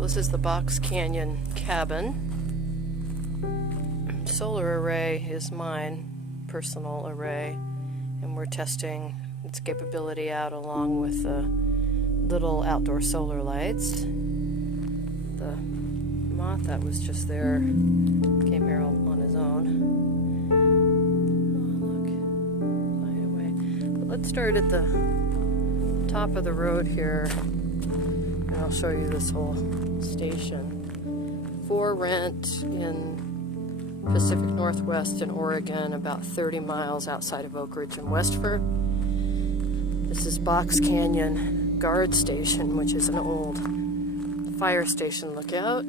This is the Box Canyon cabin. Solar array is mine, personal array, and we're testing its capability out along with the little outdoor solar lights. The moth that was just there came here on his own. Oh, look, flying away. But let's start at the top of the road here, and I'll show you this whole station. For rent in Pacific Northwest in Oregon, about 30 miles outside of Oak Ridge and Westford. This is Box Canyon Guard Station, which is an old fire station lookout.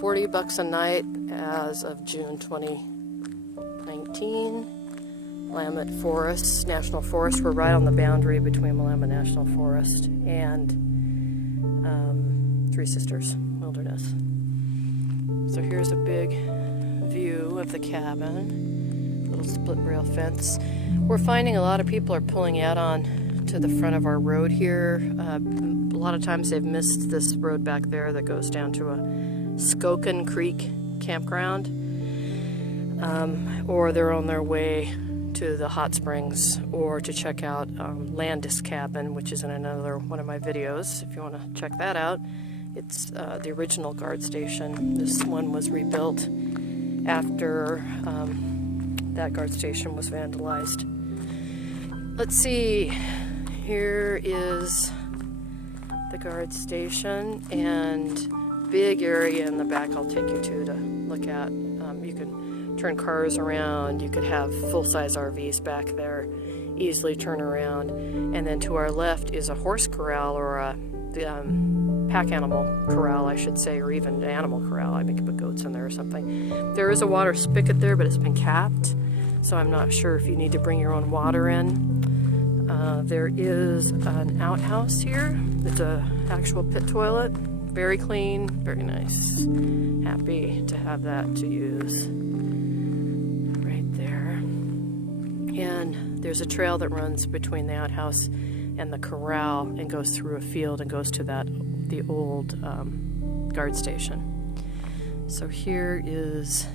$40 a night as of June 2019. Willamette Forests National Forest. We're right on the boundary between Willamette National Forest and Three Sisters Wilderness. So here's a big view of the cabin, little split rail fence. We're finding a lot of people are pulling out on to the front of our road here. A lot of times they've missed this road back there that goes down to a Skokan Creek campground, or they're on their way to the hot springs or to check out Landis Cabin, which is in another one of my videos if you want to check that out. It's the original guard station. This one was rebuilt after that guard station was vandalized. Let's see, here is the guard station, and big area in the back I'll take you to look at. You can turn cars around, you could have full-size RVs back there, easily turn around, and then to our left is a horse corral, or a pack animal corral, I should say, or even an animal corral. I think put goats in there or something. There is a water spigot there, but it's been capped, so I'm not sure if you need to bring your own water in. There is an outhouse here. It's an actual pit toilet. Very clean, very nice. Happy to have that to use right there. And there's a trail that runs between the outhouse and the corral and goes through a field and goes to the old guard station. So here is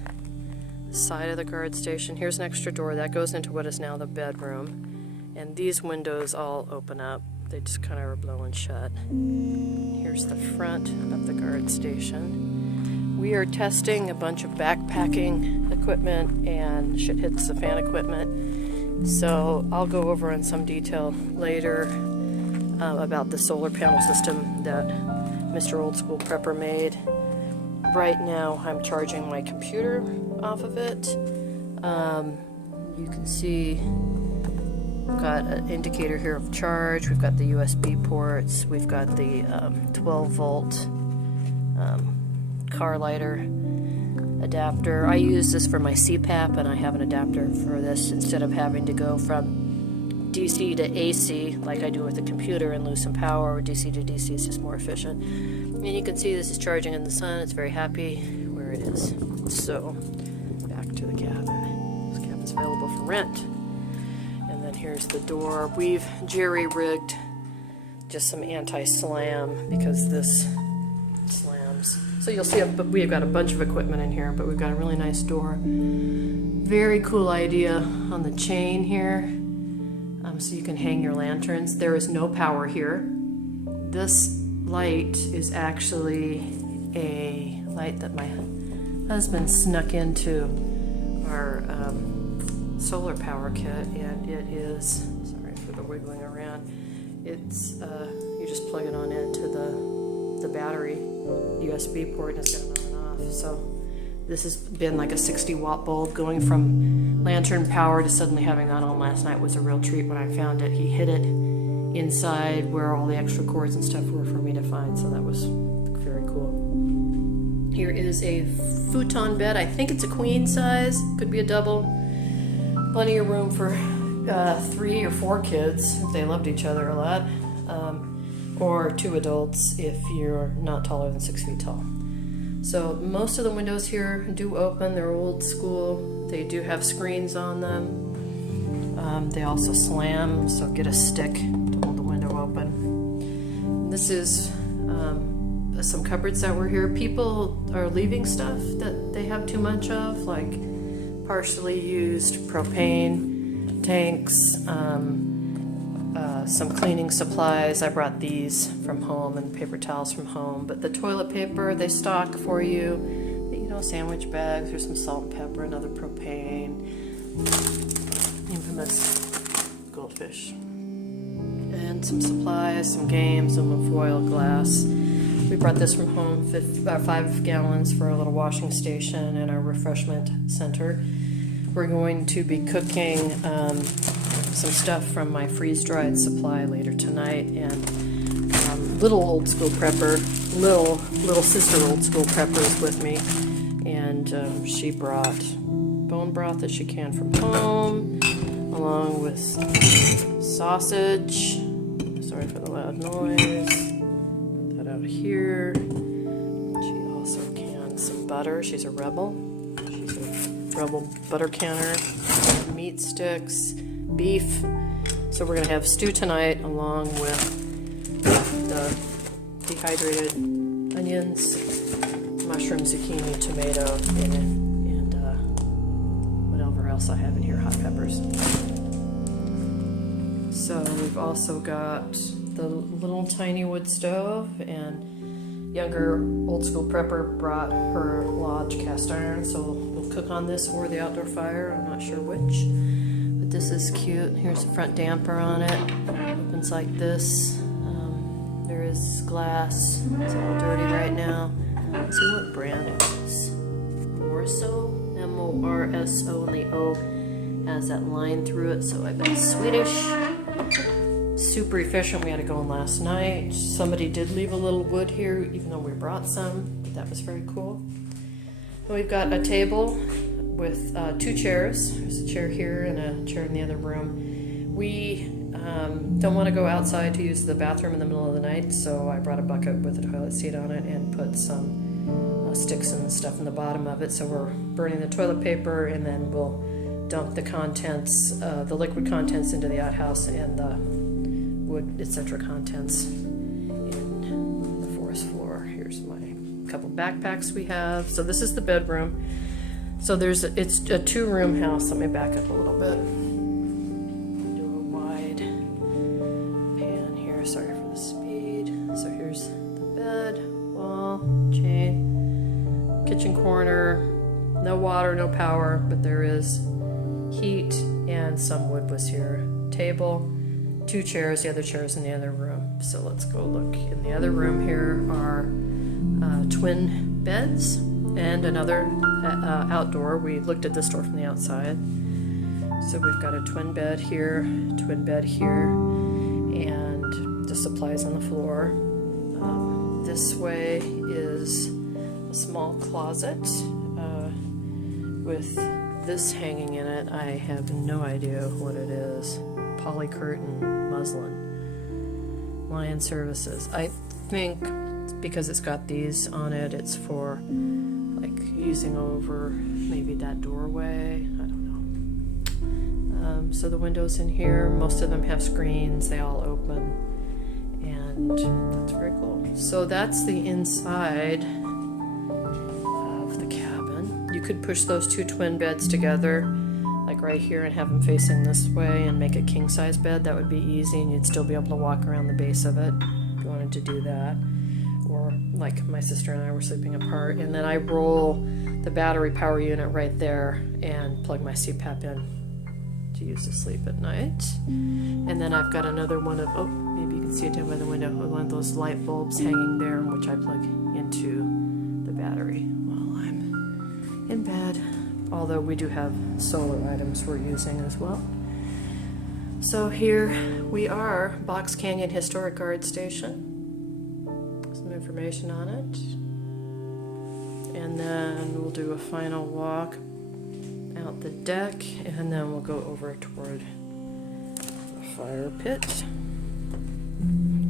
the side of the guard station. Here's an extra door that goes into what is now the bedroom, and these windows all open up. They just kind of are blowing shut. Here's the front of the guard station. We are testing a bunch of backpacking equipment and shit hits the fan equipment, so I'll go over in some detail later about the solar panel system that Mr. Old School Prepper made. Right now I'm charging my computer off of it. You can see we've got an indicator here of charge. We've got the USB ports. We've got the 12 volt car lighter adapter. I use this for my CPAP, and I have an adapter for this instead of having to go from DC to AC like I do with the computer and lose some power, or DC to DC is just more efficient. And you can see this is charging in the sun. It's very happy where it is. So back to the cabin. This cabin's available for rent. And then here's the door. We've jerry-rigged just some anti-slam because this slams. So you'll see we've got a bunch of equipment in here, but we've got a really nice door. Very cool idea on the chain here. So you can hang your lanterns. There is no power here. This light is actually a light that my husband snuck into our solar power kit, and it is, sorry for the wiggling around, it's you just plug it on into the battery USB port, and it's got an on and off. So this has been like a 60-watt bulb. Going from lantern power to suddenly having that on last night was a real treat when I found it. He hid it inside where all the extra cords and stuff were for me to find, so that was very cool. Here is a futon bed. I think it's a queen size, could be a double. Plenty of room for 3 or 4 kids if they loved each other a lot, or 2 adults if you're not taller than 6 feet tall. So most of the windows here do open. They're old school. They do have screens on them. They also slam, so get a stick to hold the window open. This is some cupboards that were here. People are leaving stuff that they have too much of, like partially used propane tanks, some cleaning supplies. I brought these from home and paper towels from home, but the toilet paper they stock for you, you know, sandwich bags, here's some salt and pepper, another propane, infamous goldfish, and some supplies, some games, some foil glass. We brought this from home, 5 gallons for a little washing station and our refreshment center. We're going to be cooking some stuff from my freeze-dried supply later tonight, and little old school prepper, little sister old school prepper is with me, and she brought bone broth that she canned from home, along with sausage. Sorry for the loud noise. Put that out here. She also canned some butter. She's a rebel. She's a rebel butter canner. Meat sticks. Beef. So we're going to have stew tonight along with the dehydrated onions, mushroom, zucchini, tomato, and whatever else I have in here, hot peppers. So we've also got the little tiny wood stove, and younger old school prepper brought her lodge cast iron, so we'll cook on this or the outdoor fire, I'm not sure which. This is cute. Here's a front damper on it. Opens like this. There is glass. It's all dirty right now. Let's see what brand it is. Morso, M-O-R-S-O, and the O has that line through it, so I bet it's Swedish. Super efficient. We had it going last night. Somebody did leave a little wood here, even though we brought some. That was very cool. And we've got a table with 2 chairs. There's a chair here and a chair in the other room. We don't want to go outside to use the bathroom in the middle of the night, so I brought a bucket with a toilet seat on it and put some sticks and stuff in the bottom of it. So we're burning the toilet paper, and then we'll dump the contents, the liquid contents, into the outhouse, and the wood, etc. contents in the forest floor. Here's my couple backpacks we have. So this is the bedroom. So it's a 2-room house. Let me back up a little bit. Do a wide pan here. Sorry for the speed. So here's the bed, wall, chain, kitchen corner. No water, no power, but there is heat, and some wood was here. Table, 2 chairs, the other chairs in the other room. So let's go look. In the other room here are twin beds and another outdoor. We looked at this door from the outside. So we've got a twin bed here, and the supplies on the floor. This way is a small closet with this hanging in it. I have no idea what it is. Poly curtain, muslin, lion services. I think because it's got these on it, it's for like using over maybe that doorway. I don't know. So the windows in here, most of them have screens. They all open, and that's very cool. So that's the inside of the cabin. You could push those 2 twin beds together, like right here, and have them facing this way and make a king-size bed. That would be easy, and you'd still be able to walk around the base of it if you wanted to do that. Or like my sister and I were sleeping apart, and then I roll the battery power unit right there and plug my CPAP in to use to sleep at night. And then I've got another one of, oh, maybe you can see it down by the window, one of those light bulbs hanging there, which I plug into the battery while I'm in bed. Although we do have solar items we're using as well. So here we are, Box Canyon Historic Guard Station. Some some information on it. And then we'll do a final walk out the deck, and then we'll go over toward the fire pit.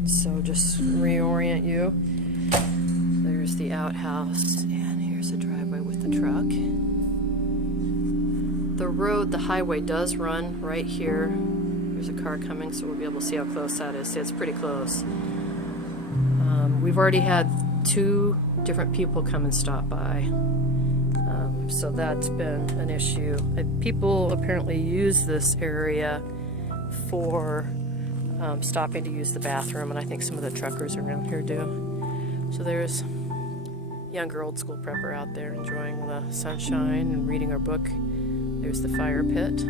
So just reorient you. There's the outhouse, and here's the driveway with the truck. The road, the highway does run right here. There's a car coming, so we'll be able to see how close that is. See, it's pretty close. We've already had 2 different people come and stop by. So that's been an issue. People apparently use this area for stopping to use the bathroom, and I think some of the truckers around here do. So there's younger old school prepper out there enjoying the sunshine and reading our book. There's the fire pit.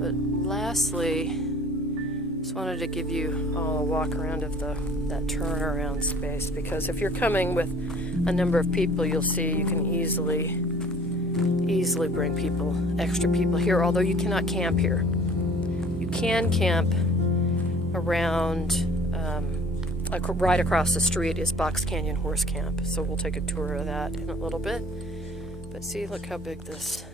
But lastly, just wanted to give you all a walk around of that turnaround space, because if you're coming with a number of people, you'll see you can easily bring extra people here, although you cannot camp here. You can camp around, right across the street is Box Canyon Horse Camp, so we'll take a tour of that in a little bit. But see, look how big this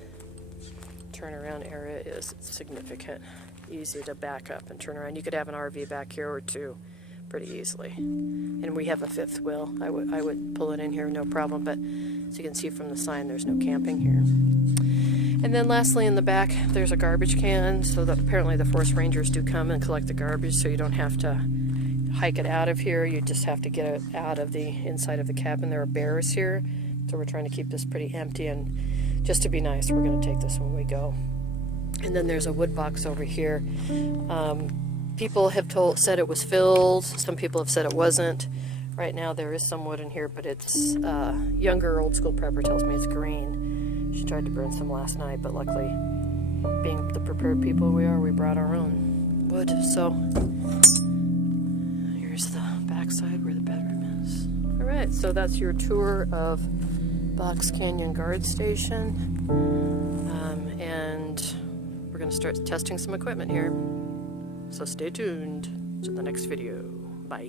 turnaround area is. It's significant. Easy to back up and turn around. You could have an RV back here or 2 pretty easily. And we have a 5th wheel. I would pull it in here, no problem, but as you can see from the sign, there's no camping here. And then lastly, in the back, there's a garbage can, so that apparently the forest rangers do come and collect the garbage, so you don't have to hike it out of here. You just have to get it out of the inside of the cabin. There are bears here, so we're trying to keep this pretty empty, and just to be nice, we're going to take this when we go. And then there's a wood box over here. People have said it was filled. Some people have said it wasn't. Right now there is some wood in here, but it's younger old school prepper tells me it's green. She tried to burn some last night, but luckily, being the prepared people we are, we brought our own wood. So here's the backside where the bedroom is. All right, so that's your tour of Box Canyon Guard Station. And we're going to start testing some equipment here. So stay tuned to the next video. Bye.